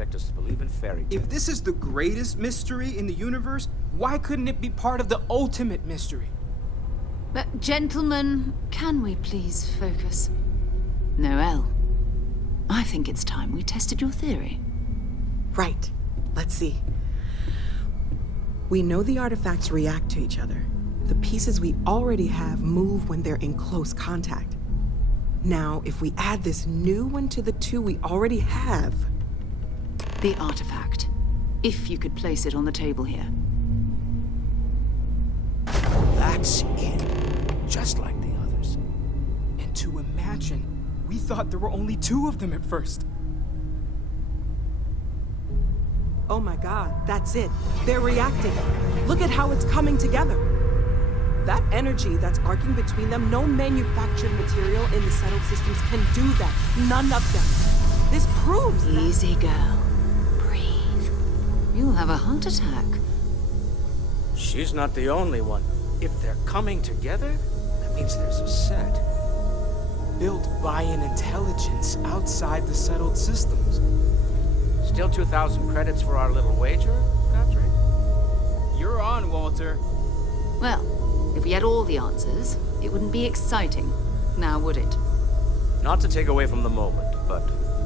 expect us to believe in fairy tales. If this is the greatest mystery in the universe, why couldn't it be part of the ultimate mystery? But, gentlemen, can we please focus? Noel, I think it's time we tested your theory. Right. Let's see. We know the artifacts react to each other. The pieces we already have move when they're in close contact. Now, if we add this new one to the two we already have... The artifact. If you could place it on the table here. That's it. Just like the others. And to imagine, we thought there were only 2 of them at first. Oh my god, that's it. They're reacting. Look at how it's coming together. That energy that's arcing between them, no manufactured material in the settled systems can do that. None of them. This proves that... Easy, girl. Breathe. You'll have a heart attack. She's not the only one. If they're coming together, that means there's a set. Built by an intelligence outside the settled systems. Still 2,000 credits for our little wager, Patrick? You're on, Walter. Well, if we had all the answers, it wouldn't be exciting. Now, would it? Not to take away from the moment, but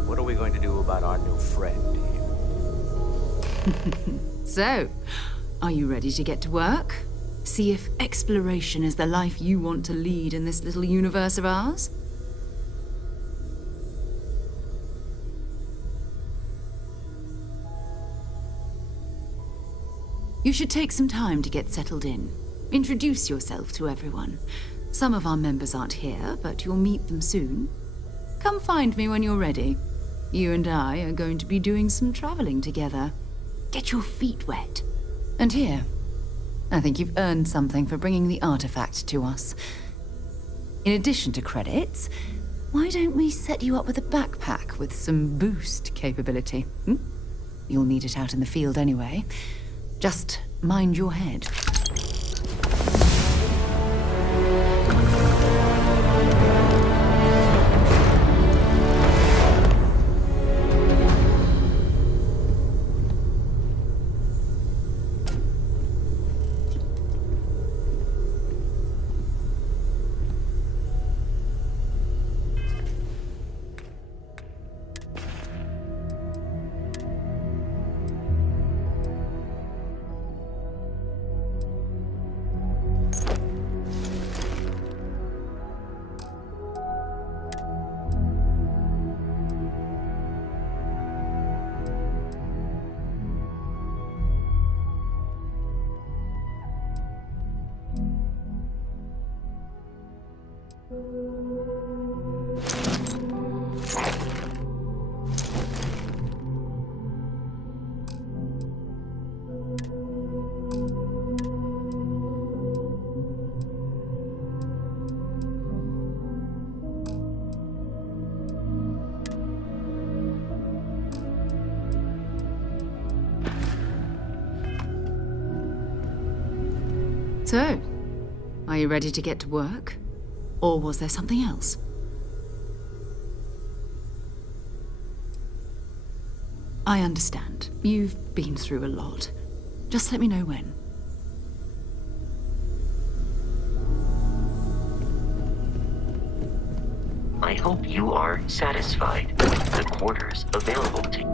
what are we going to do about our new friend here? So, are you ready to get to work? See if exploration is the life you want to lead in this little universe of ours? You should take some time to get settled in. Introduce yourself to everyone. Some of our members aren't here, but you'll meet them soon. Come find me when you're ready. You and I are going to be doing some traveling together. Get your feet wet. And here, I think you've earned something for bringing the artifact to us. In addition to credits, why don't we set you up with a backpack with some boost capability? You'll need it out in the field anyway. Just mind your head. So, are you ready to get to work? Or was there something else? I understand. You've been through a lot. Just let me know when. I hope you are satisfied with the quarters available to you.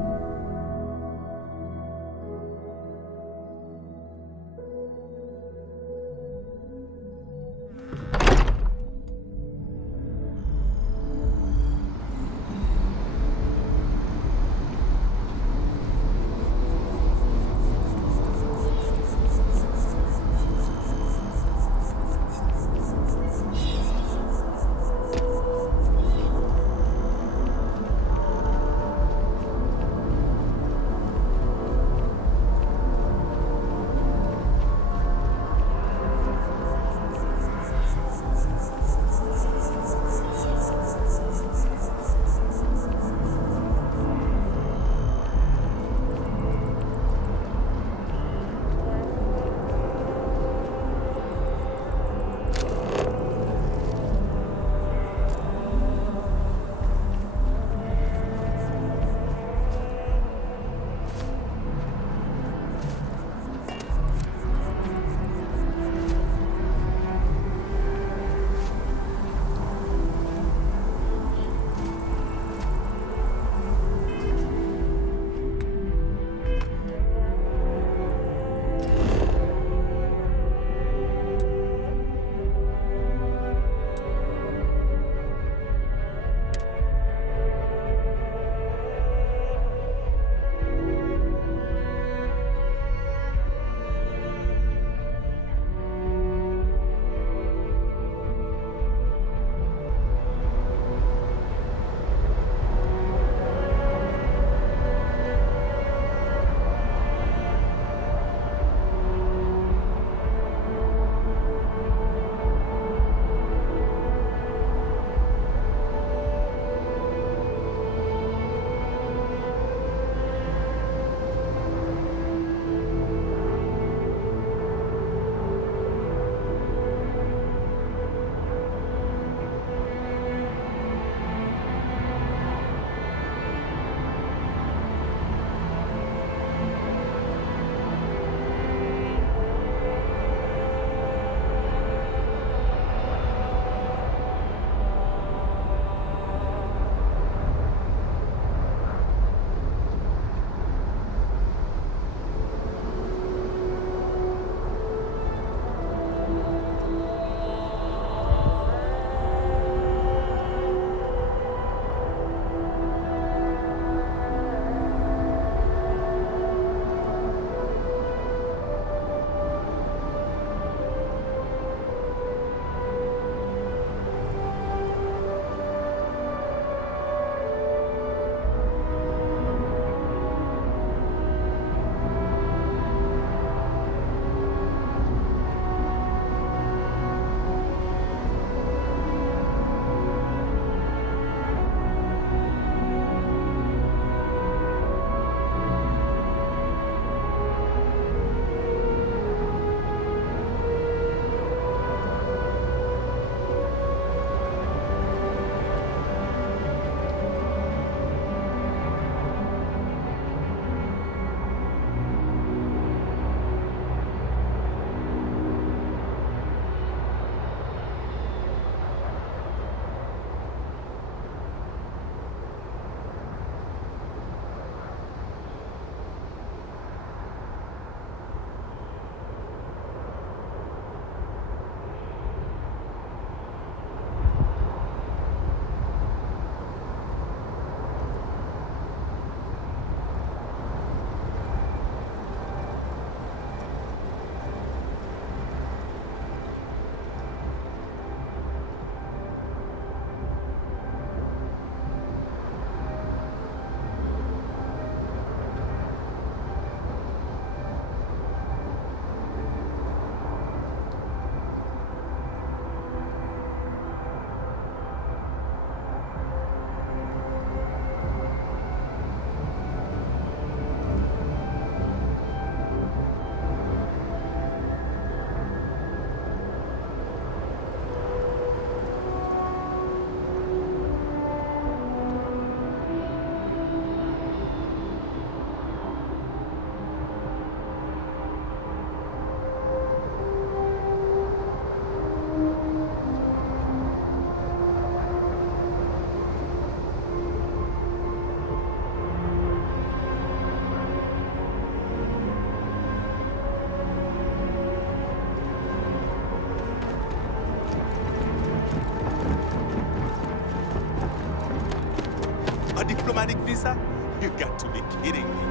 diplomatic visa? You got to be kidding me.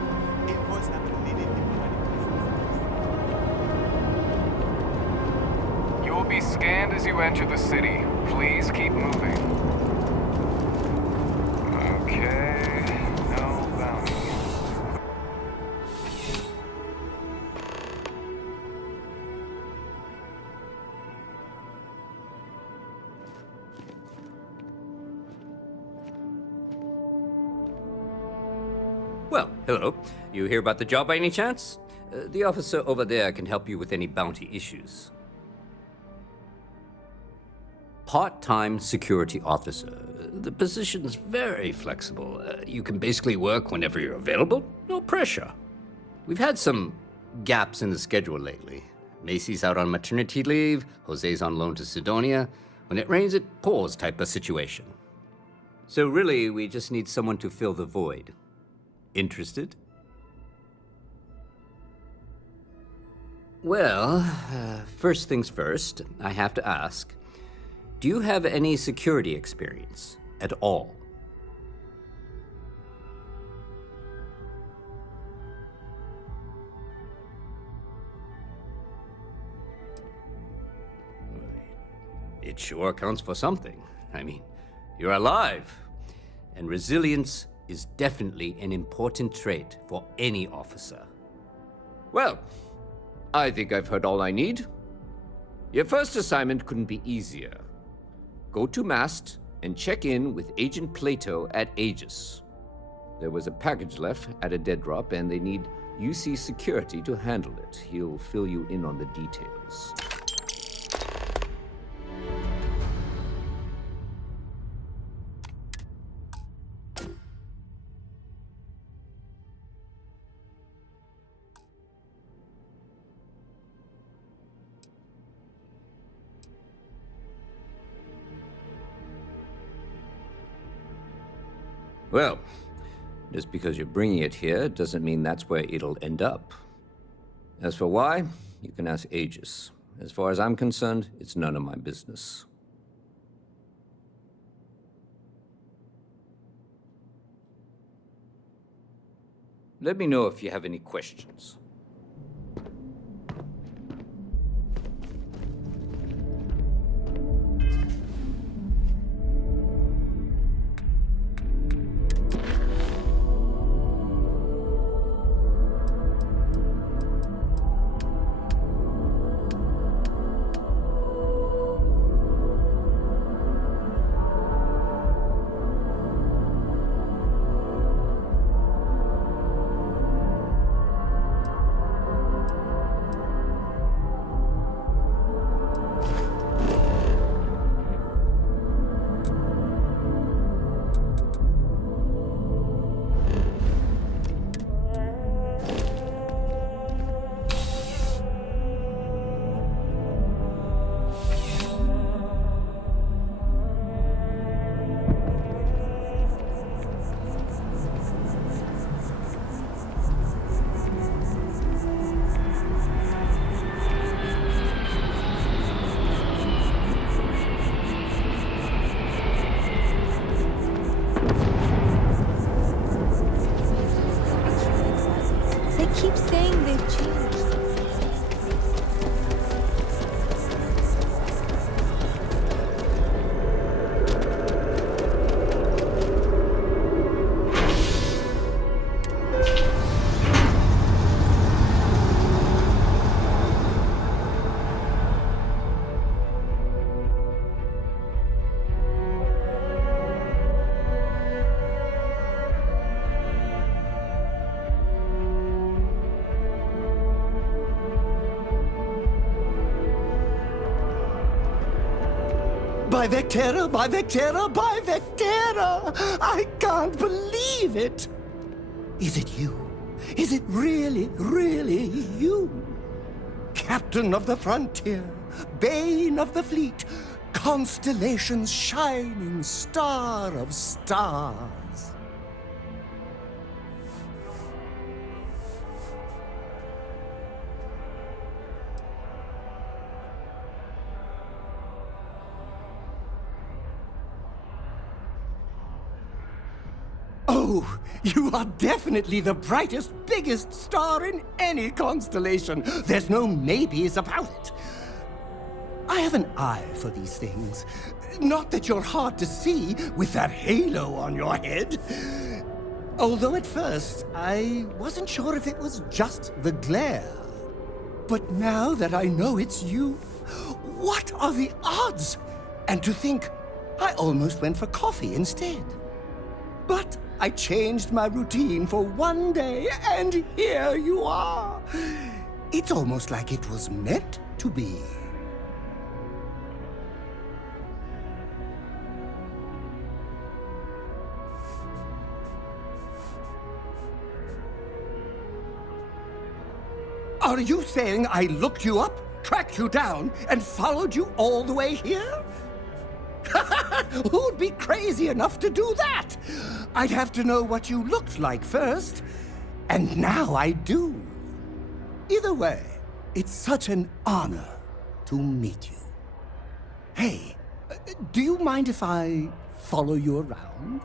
Invoice after needed diplomatic visa. You will be scanned as you enter the city. Please keep moving. Okay, no bounty. Well, hello. You hear about the job by any chance? The officer over there can help you with any bounty issues. Part-time security officer. The position's very flexible. You can basically work whenever you're available. No pressure. We've had some gaps in the schedule lately. Macy's out on maternity leave. Jose's on loan to Sidonia. When it rains, it pours type of situation. So really, we just need someone to fill the void. Interested? Well, first things first, I have to ask, do you have any security experience at all? It sure counts for something. I mean, you're alive, and resilience is definitely an important trait for any officer. Well, I think I've heard all I need. Your first assignment couldn't be easier. Go to Mast and check in with Agent Plato at Aegis. There was a package left at a dead drop, and they need UC security to handle it. He'll fill you in on the details. Well, just because you're bringing it here doesn't mean that's where it'll end up. As for why, you can ask Aegis. As far as I'm concerned, it's none of my business. Let me know if you have any questions. Keep saying they've changed. By Vectera, by Vectera, by Vectera! I can't believe it! Is it you? Is it really, really you? Captain of the frontier, bane of the fleet, constellation's shining star of stars. Oh, you are definitely the brightest, biggest star in any constellation. There's no maybes about it. I have an eye for these things. Not that you're hard to see with that halo on your head. Although at first, I wasn't sure if it was just the glare. But now that I know it's you, what are the odds? And to think, I almost went for coffee instead. But I changed my routine for one day, and here you are. It's almost like it was meant to be. Are you saying I looked you up, tracked you down, and followed you all the way here? Who'd be crazy enough to do that? I'd have to know what you looked like first, and now I do. Either way, it's such an honor to meet you. Hey, do you mind if I follow you around?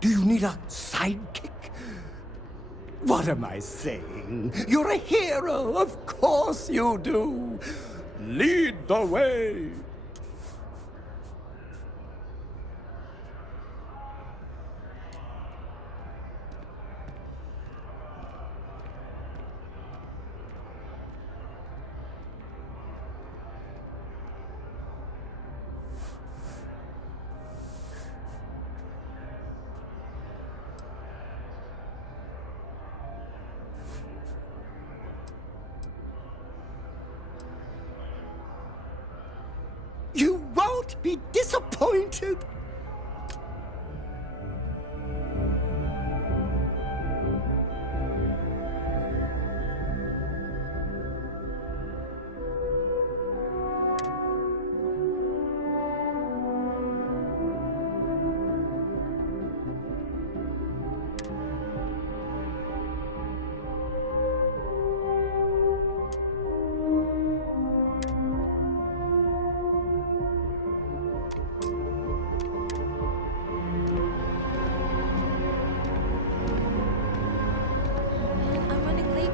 Do you need a sidekick? What am I saying? You're a hero, of course you do. Lead the way. You won't be disappointed.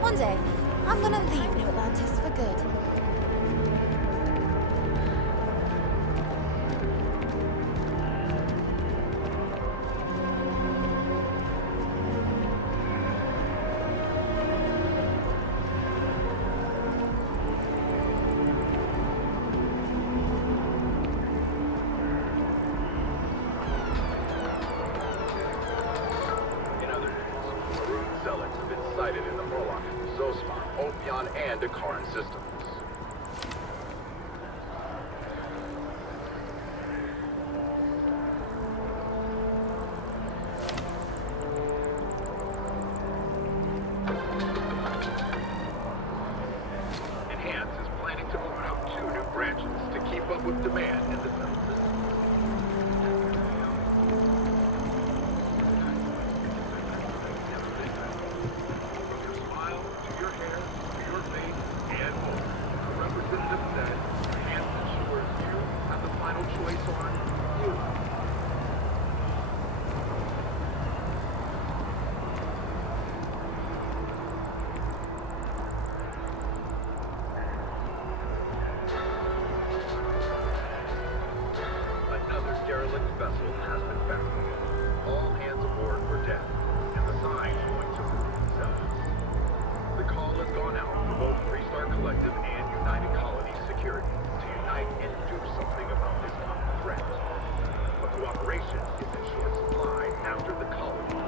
One day, I'm gonna leave New Atlantis for good. And Akaran systems. Enhance is planning to open up 2 new branches to keep up with demand in the sun system. Vessel has been found. All hands aboard for death, and the sign points to prove themselves. The call has gone out for both Freestar Collective and United Colony Security to unite and do something about this common threat. But cooperation is in short supply after the colony.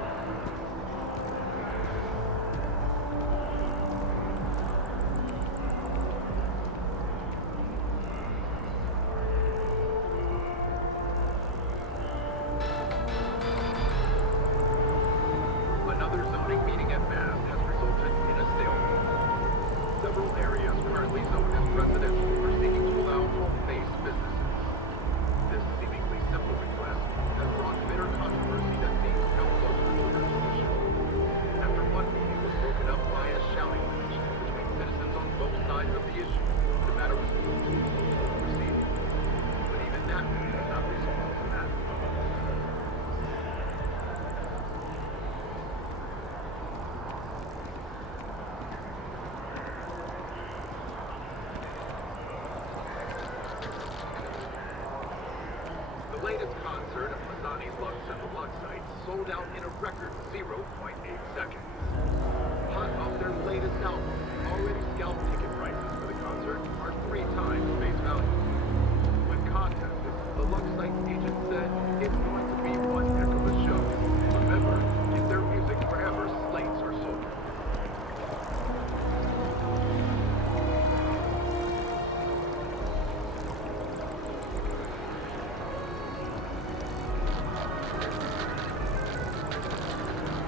seconds. Hot off their latest album, already scalped ticket prices for the concert are 3 times face value. When contacted, the Lux Site's agent said it's going to be one heck of a show. Remember, get their music wherever slates are sold.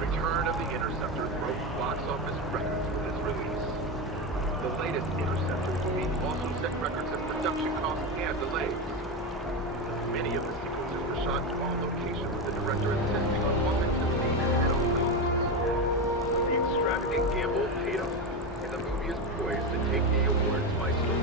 Return of the Interceptor broke box office records with its release. The latest Interceptor movie also set records in production costs and delays. Many of the sequences were shot on location, with the director insisting on authenticity and on costs. The extravagant gamble paid off, and the movie is poised to take the awards by storm.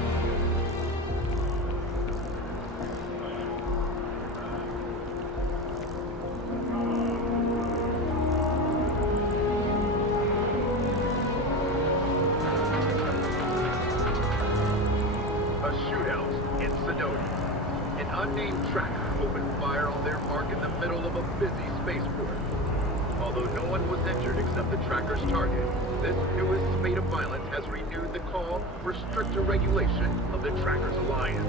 A shootout in Sidoti. An unnamed tracker opened fire on their mark in the middle of a busy spaceport. Although no one was injured except the tracker's target, this newest spate of violence has renewed the call for stricter regulation of the tracker's alliance.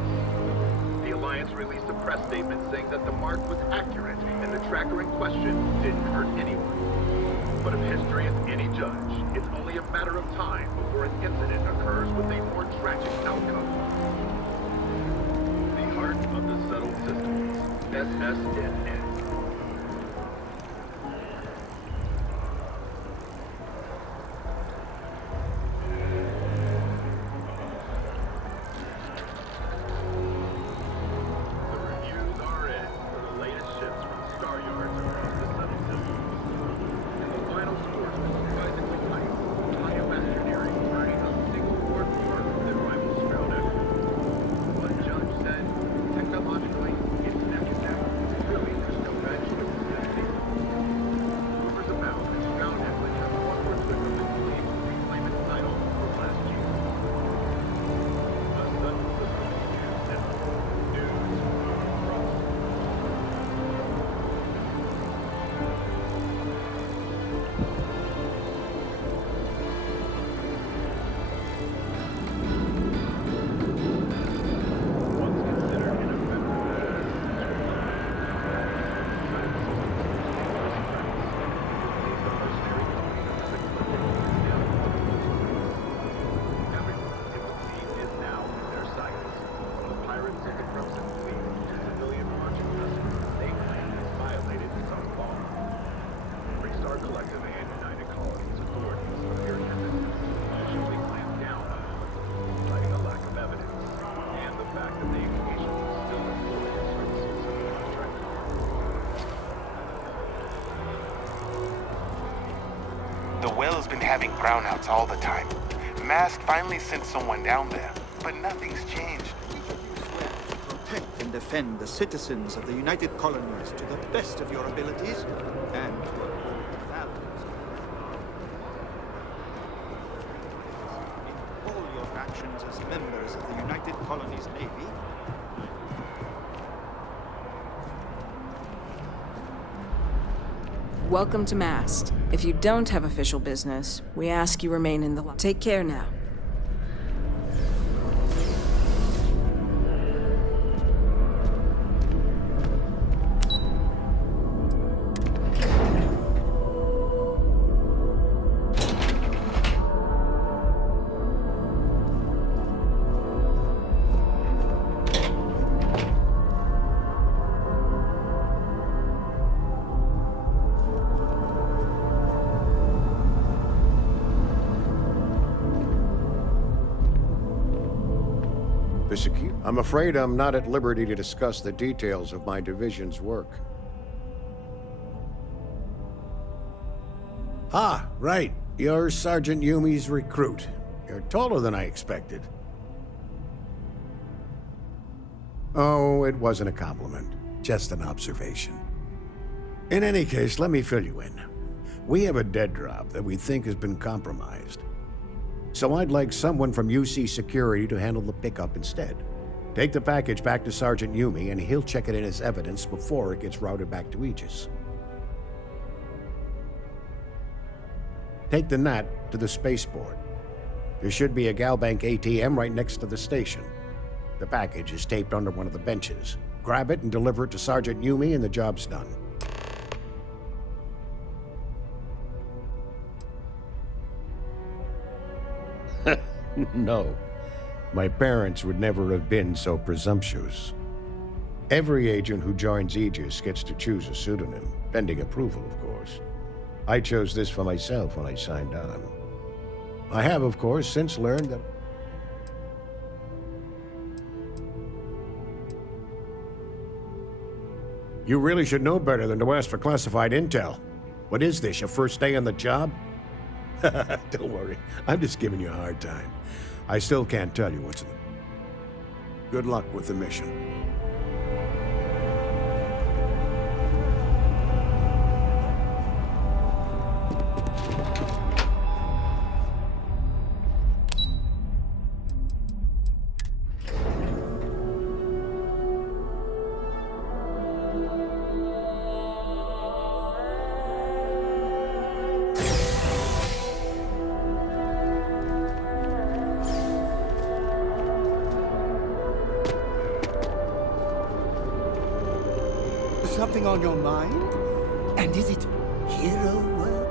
The alliance released a press statement saying that the mark was accurate and the tracker in question didn't hurt anyone. But if history is any judge, it's only a matter of time before an incident occurs with a more tragic outcome. The heart of the settled systems, SSNN. The reviews are in for the latest ships from Star Yards across the settled systems. And the final scores were surprisingly tight. High Engineering earning a single award mark that rivals Stroud Echo. One judge said, technologically, it's neck and neck. Really, there's no edge to it. Rumors abound that Stroud Echo has one more trip of its team to reclaim its title from last year. A sudden system news network. News from once considered an everyone, it would seem, is now in their sights. From the pirates to the Crimson Fleet to civilian launching customers, they claim has violated its own law. Freestar Collective and United Colonies authorities appear hesitant to officially clamp down on it, citing a lack of evidence and the fact that they occasionally still employ the services of the contractor. The well's been having brownouts all the time. Mast finally sent someone down there, but nothing's changed. Swear to protect and defend the citizens of the United Colonies to the best of your abilities and to uphold the values. In all your actions as members of the United Colonies Navy, Welcome to Mast. If you don't have official business, we ask you remain in the Take care now. I'm afraid I'm not at liberty to discuss the details of my division's work. Ah, right. You're Sergeant Yumi's recruit. You're taller than I expected. Oh, it wasn't a compliment. Just an observation. In any case, let me fill you in. We have a dead drop that we think has been compromised. So I'd like someone from UC Security to handle the pickup instead. Take the package back to Sergeant Yumi, and he'll check it in as evidence before it gets routed back to Aegis. Take the gnat to the spaceport. There should be a Galbank ATM right next to the station. The package is taped under one of the benches. Grab it and deliver it to Sergeant Yumi and the job's done. No. My parents would never have been so presumptuous. Every agent who joins Aegis gets to choose a pseudonym, pending approval, of course. I chose this for myself when I signed on. I have, of course, since learned that... You really should know better than to ask for classified intel. What is this, your first day on the job? Don't worry, I'm just giving you a hard time. I still can't tell you what's in the... Good luck with the mission. Something on your mind? And is it hero work?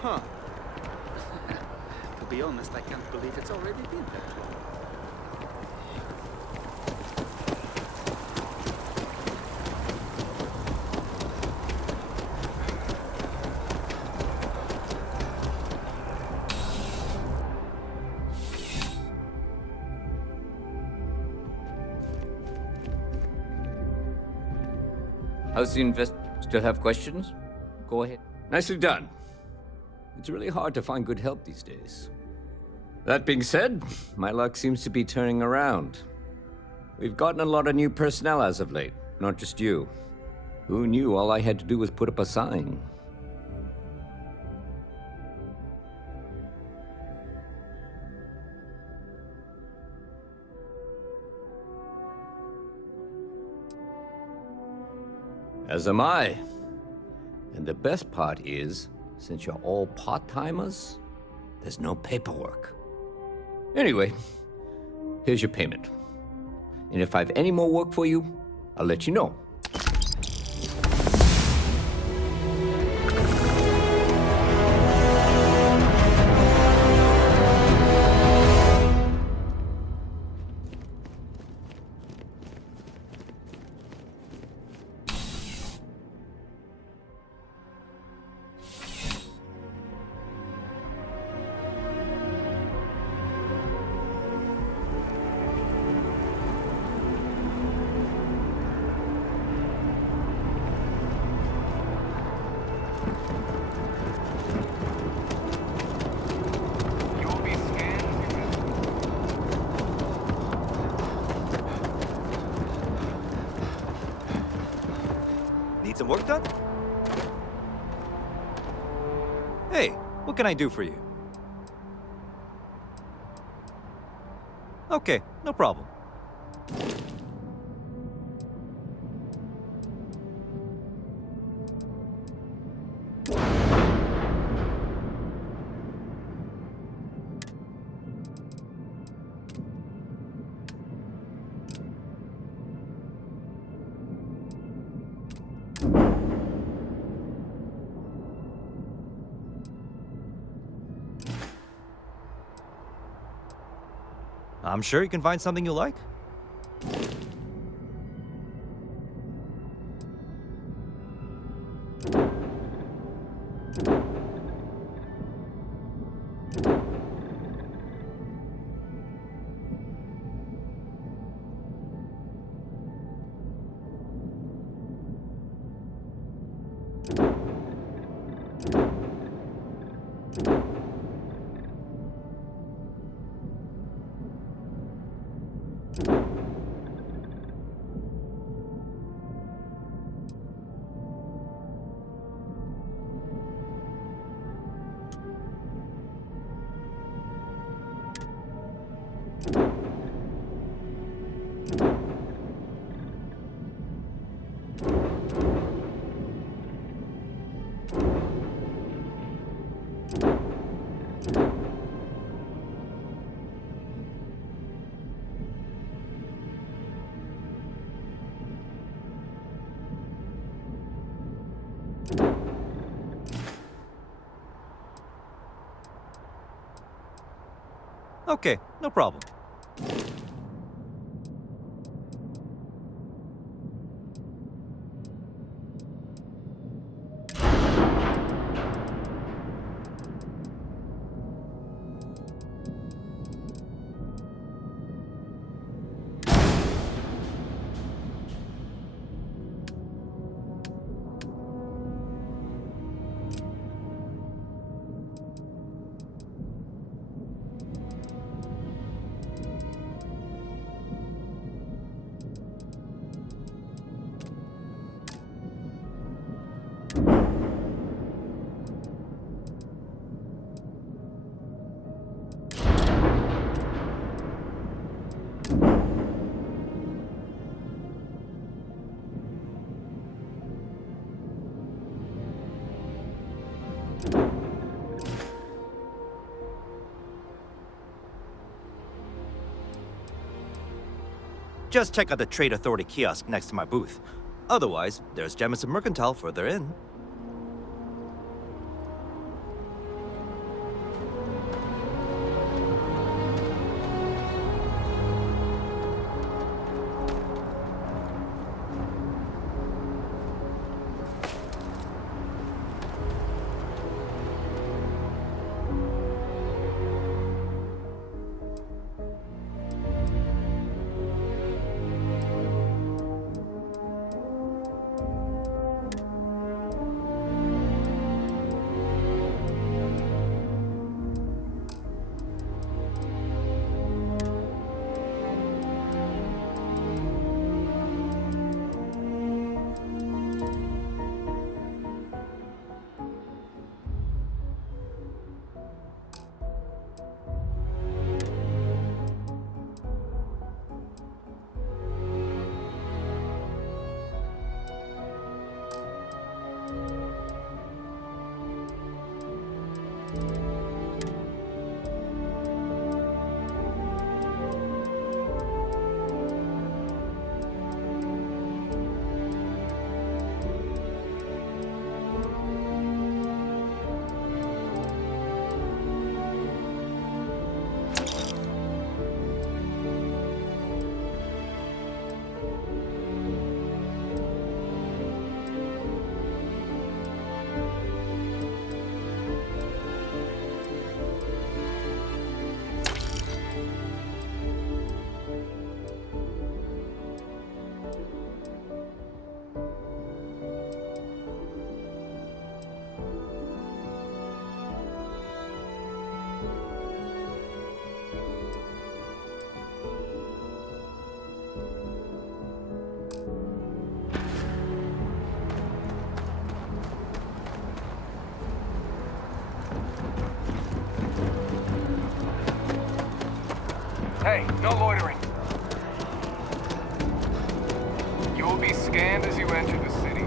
Huh. To be honest, I can't believe it's already been that long. How's the invest? Still have questions? Go ahead. Nicely done. It's really hard to find good help these days. That being said, my luck seems to be turning around. We've gotten a lot of new personnel as of late, not just you. Who knew all I had to do was put up a sign? As am I. And the best part is, since you're all part-timers, there's no paperwork. Anyway, here's your payment. And if I have any more work for you, I'll let you know. Need some work done? Hey, what can I do for you? Okay, no problem. I'm sure you can find something you like. Okay, no problem. Just check out the Trade Authority kiosk next to my booth. Otherwise, there's Jamison Mercantile further in. Hey, no loitering. You will be scanned as you enter the city.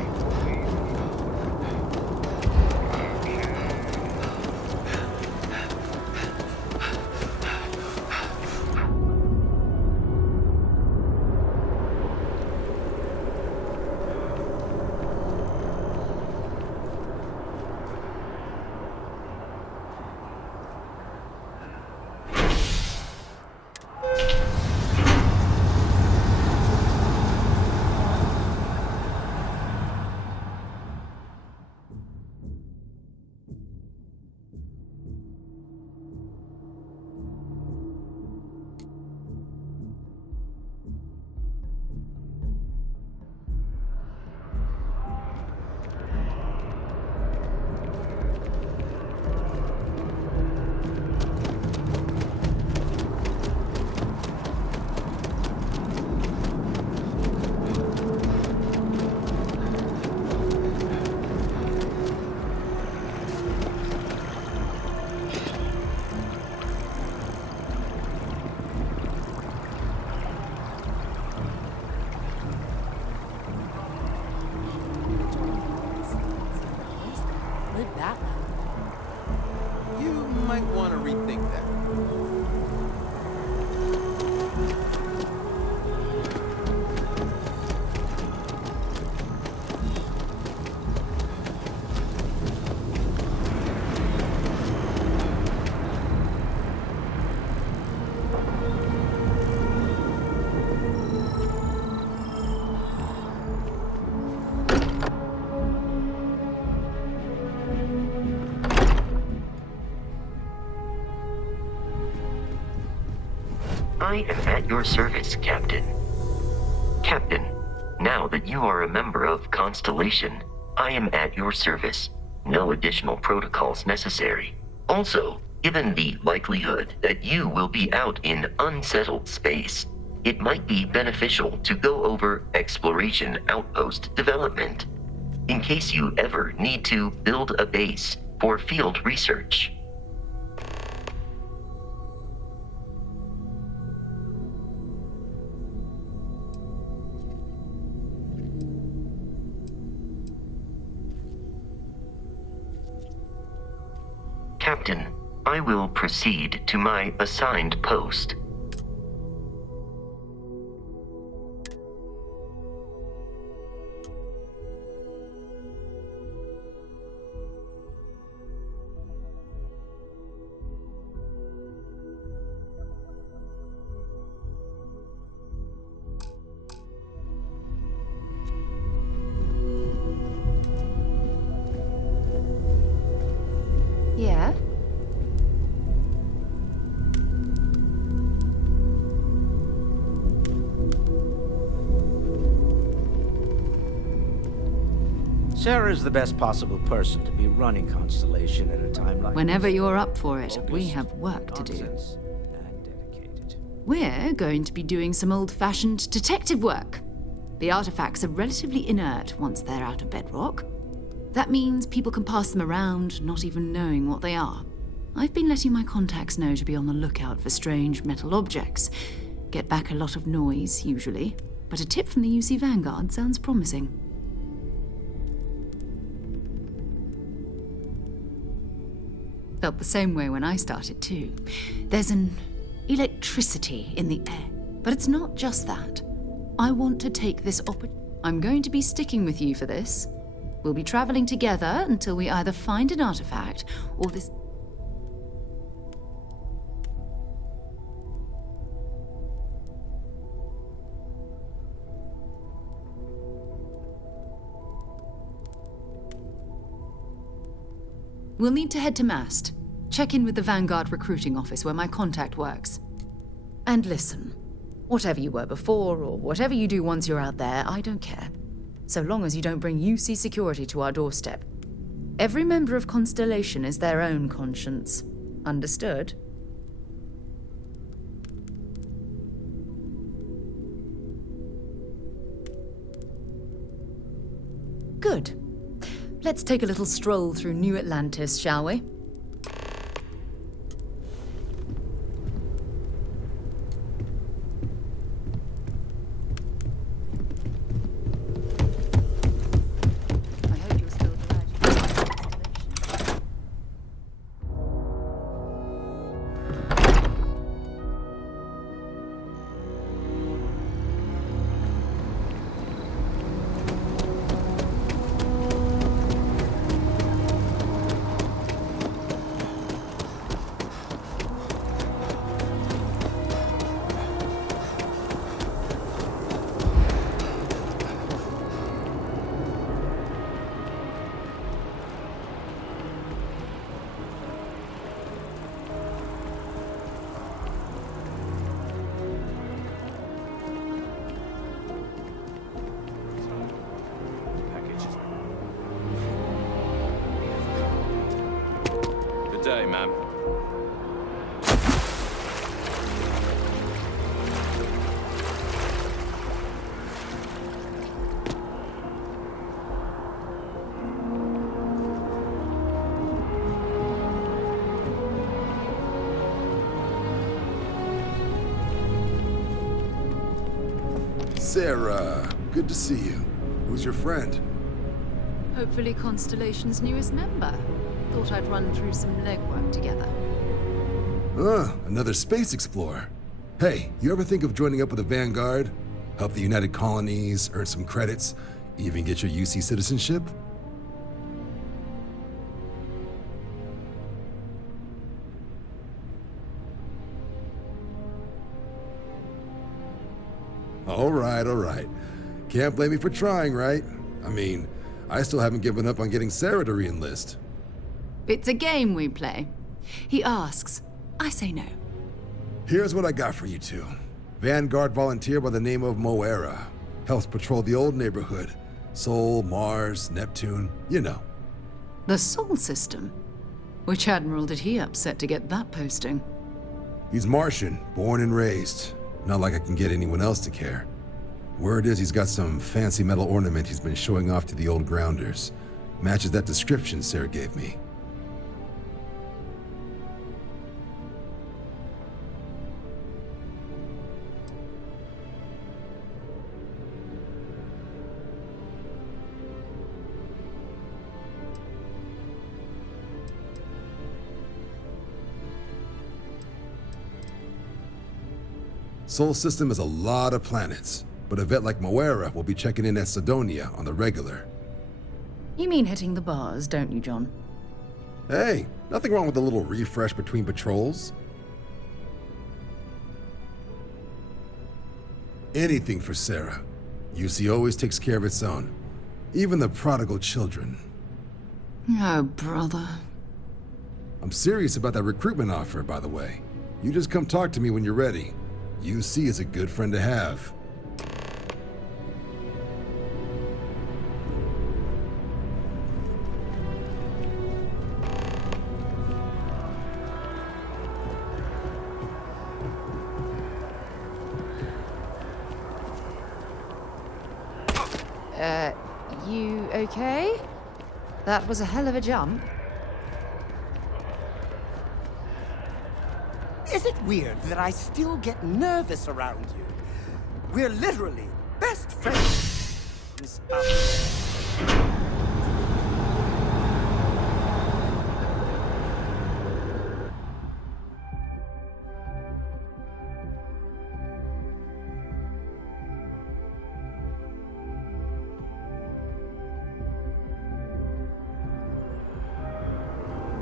live that long. You might want to rethink that. I am at your service, Captain. Captain, now that you are a member of Constellation, I am at your service. No additional protocols necessary. Also, given the likelihood that you will be out in unsettled space, it might be beneficial to go over exploration outpost development, in case you ever need to build a base for field research. Captain, I will proceed to my assigned post. Yeah? Sarah's the best possible person to be running Constellation at a time like Whenever this. you're up for it, we Focused, have work to do. nonsense, and dedicated. We're going to be doing some old-fashioned detective work. The artifacts are relatively inert once they're out of bedrock. That means people can pass them around, not even knowing what they are. I've been letting my contacts know to be on the lookout for strange metal objects. Get back a lot of noise, usually, but a tip from the UC Vanguard sounds promising. Felt the same way when I started too. There's an electricity in the air, but it's not just that. I want to take this I'm going to be sticking with you for this. We'll be traveling together until we either find an artifact or this... We'll need to head to Mast. Check in with the Vanguard recruiting office where my contact works. And listen, whatever you were before or whatever you do once you're out there, I don't care. So long as you don't bring UC security to our doorstep. Every member of Constellation is their own conscience. Understood? Good. Let's take a little stroll through New Atlantis, shall we? Day, ma'am. Sarah, good to see you. Who's your friend? Hopefully Constellation's newest member. Thought I'd run through some legwork together. Another space explorer. Hey, you ever think of joining up with the Vanguard? Help the United Colonies, earn some credits, even get your UC citizenship? All right. Can't blame me for trying, right? I mean, I still haven't given up on getting Sarah to re-enlist. It's a game we play. He asks, I say no. Here's what I got for you two. Vanguard volunteer by the name of Moera. Helps patrol the old neighborhood. Sol, Mars, Neptune, you know. The Sol system? Which admiral did he upset to get that posting? He's Martian, born and raised. Not like I can get anyone else to care. Word is he's got some fancy metal ornament he's been showing off to the old grounders. Matches that description Sarah gave me. Sol system has a lot of planets, but a vet like Moera will be checking in at Sidonia on the regular. You mean hitting the bars, don't you, John? Hey, nothing wrong with a little refresh between patrols. Anything for Sarah. UC always takes care of its own. Even the prodigal children. Oh, brother. I'm serious about that recruitment offer, by the way. You just come talk to me when you're ready. UC is a good friend to have. You okay? That was a hell of a jump. Is it weird that I still get nervous around you? We're literally best friends.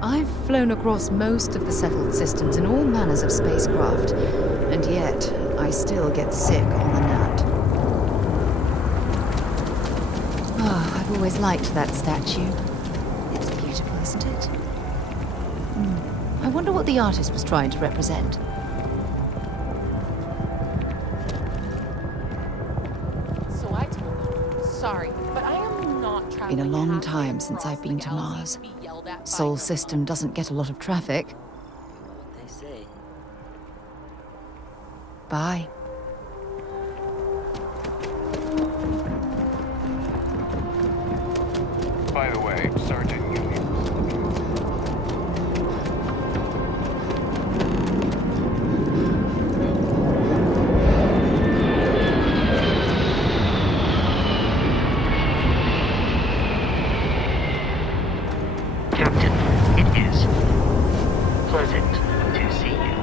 I've flown across most of the settled systems in all manners of spacecraft, and yet I still get sick on the nut. I've always liked that statue. It's beautiful, isn't it? I wonder what the artist was trying to represent. So I told them, sorry, but I am not traveling. Been a long time since I've been to Mars. Sol system doesn't get a lot of traffic. What they say. Bye. By the way, Sergeant Captain, it is pleasant to see you.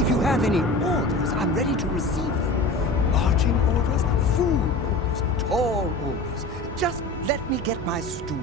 If you have any orders, I'm ready to receive them. Marching orders, food orders, tall orders. Just let me get my stool.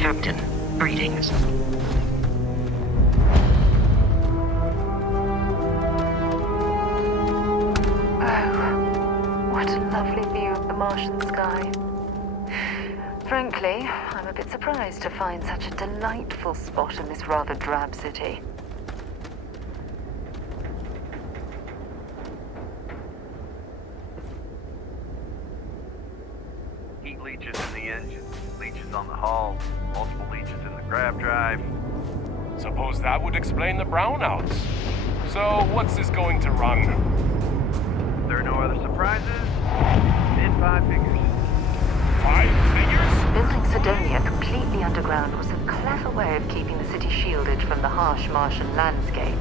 Captain, greetings. What a lovely view of the Martian sky. Frankly, I'm a bit surprised to find such a delightful spot in this rather drab city. Heat leeches in the engine, leeches on the hull, multiple leeches in the grav drive. Suppose that would explain the brownouts. So, what's this going to run? There are no other surprises? Mid 5 figures. 5 figures? Building Sidonia completely underground was a clever way of keeping the city shielded from the harsh Martian landscape.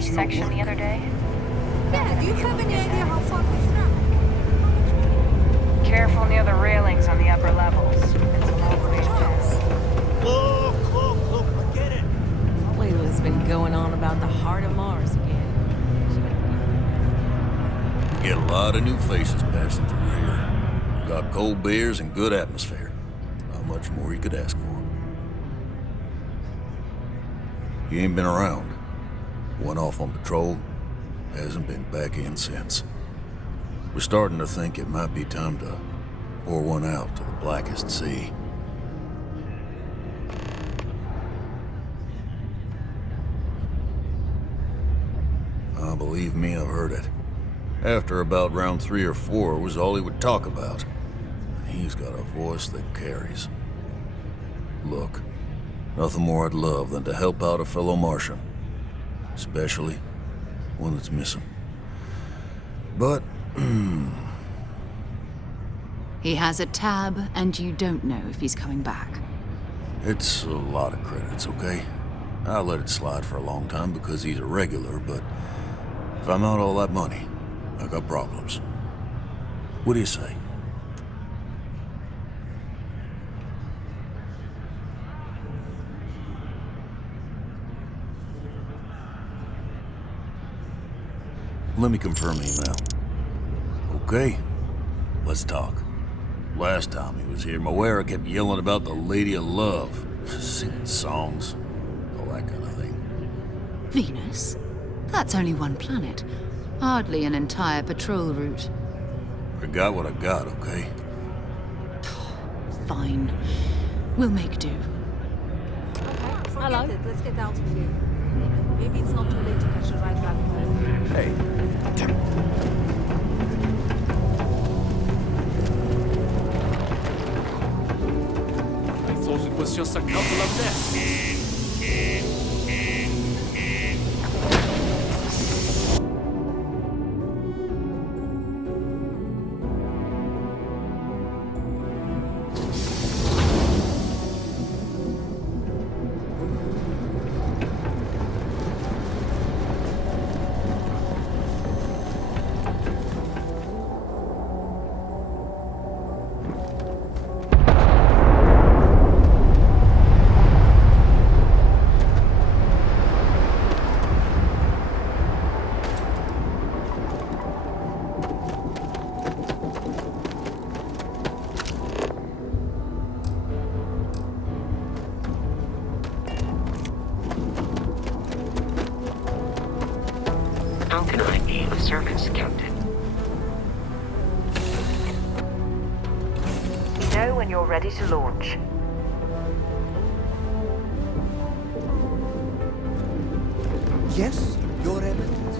Section the other day? Yeah, do you have any idea how far we've traveled? Careful near the railings on the upper levels. It's a long way down. Look, forget it. Layla's been going on about the heart of Mars again. We get a lot of new faces passing through here. We got cold beers and good atmosphere. Not much more you could ask for. He ain't been around. Went off on patrol, hasn't been back in since. We're starting to think it might be time to pour one out to the blackest sea. Believe me, I've heard it. After about round 3 or 4 was all he would talk about. And he's got a voice that carries. Look, nothing more I'd love than to help out a fellow Martian. Especially one that's missing. But, He has a tab, and you don't know if he's coming back. it's a lot of credits, okay? I let it slide for a long time because he's a regular, but if I'm out all that money, I got problems. What do you say? Let me confirm email. Okay, let's talk. Last time he was here, Moira kept yelling about the Lady of Love, singing songs, all that kind of thing. Venus? That's only one planet. Hardly an entire patrol route. I got what I got, okay? Fine. We'll make do. Hello. Let's get out of here. Maybe it's not too late to catch a ride back home. Hey, I thought it was just a couple of nests. How can I be of service, Captain? You know when you're ready to launch. Yes, Your Eminence.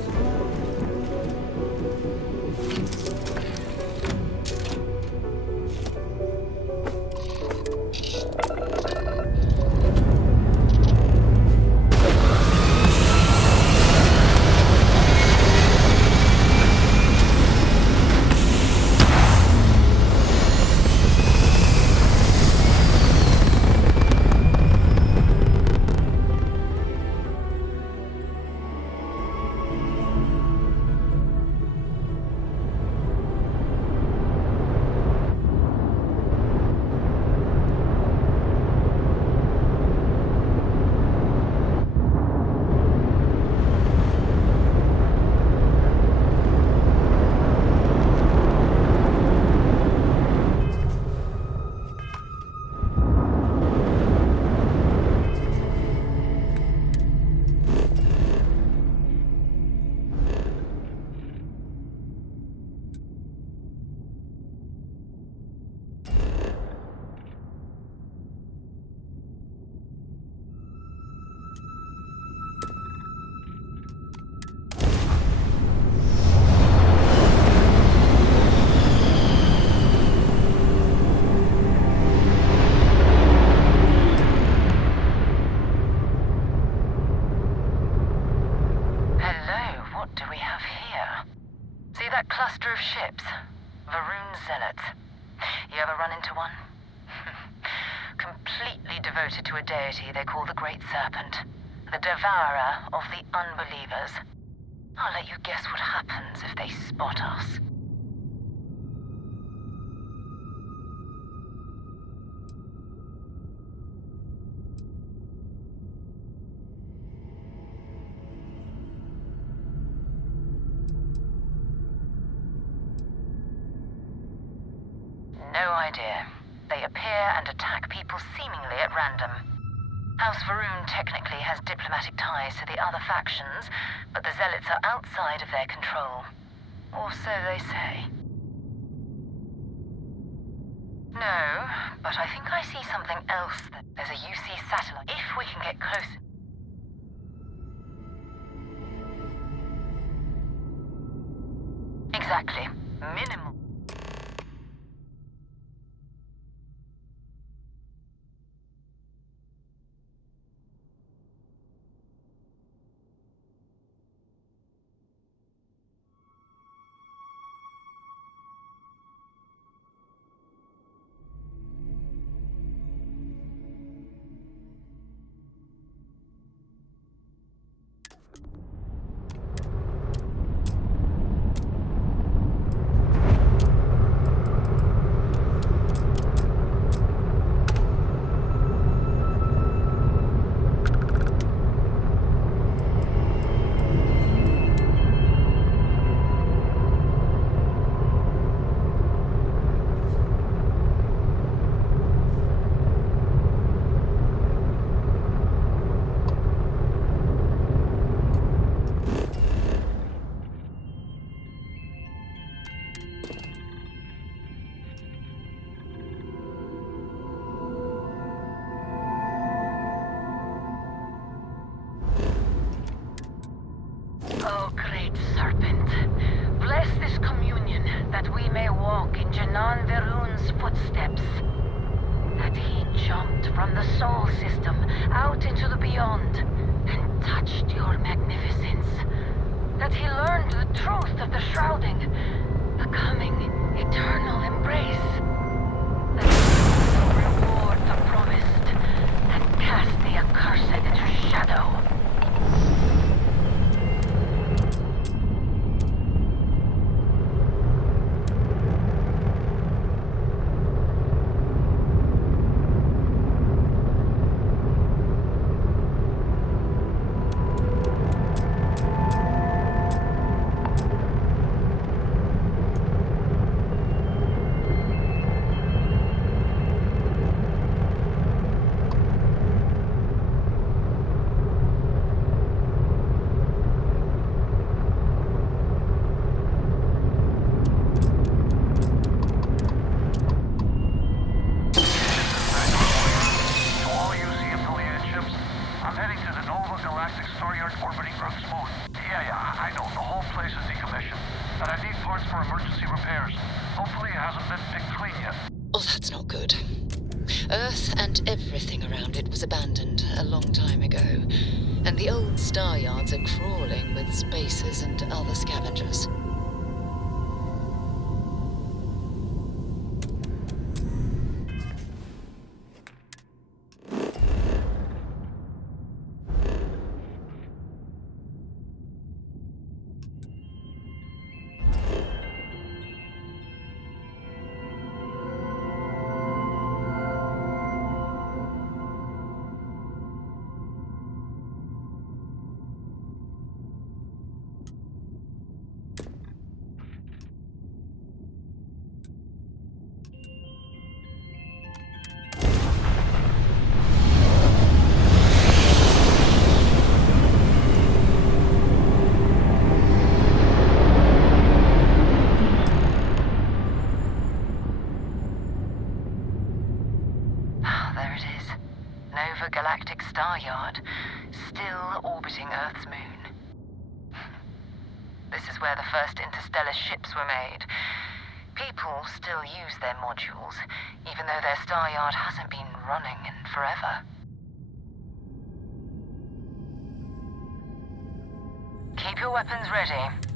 devoted to a deity they call the Great Serpent, the devourer of the unbelievers. I'll let you guess what happens if they spot us. No idea. They appear and attack people seemingly at random. House Varun technically has diplomatic ties to the other factions, but the Zealots are outside of their control. Or so they say. No, but I think I see something else. There's a UC satellite. If we can get close... Exactly. Minimal. Oh, great serpent, bless this communion that we may walk in Janan Verun's footsteps. That he jumped from the soul system out into the beyond and touched your magnificence. That he learned the truth of the shrouding, the coming eternal embrace. That he will reward the promised and cast the accursed into shadow. Oh, that's not good. Earth and everything around it was abandoned a long time ago, and the old star yards are crawling with spacers and other scavengers. Galactic star yard, still orbiting Earth's moon. This is where the first interstellar ships were made. People still use their modules, even though their star yard hasn't been running in forever. Keep your weapons ready.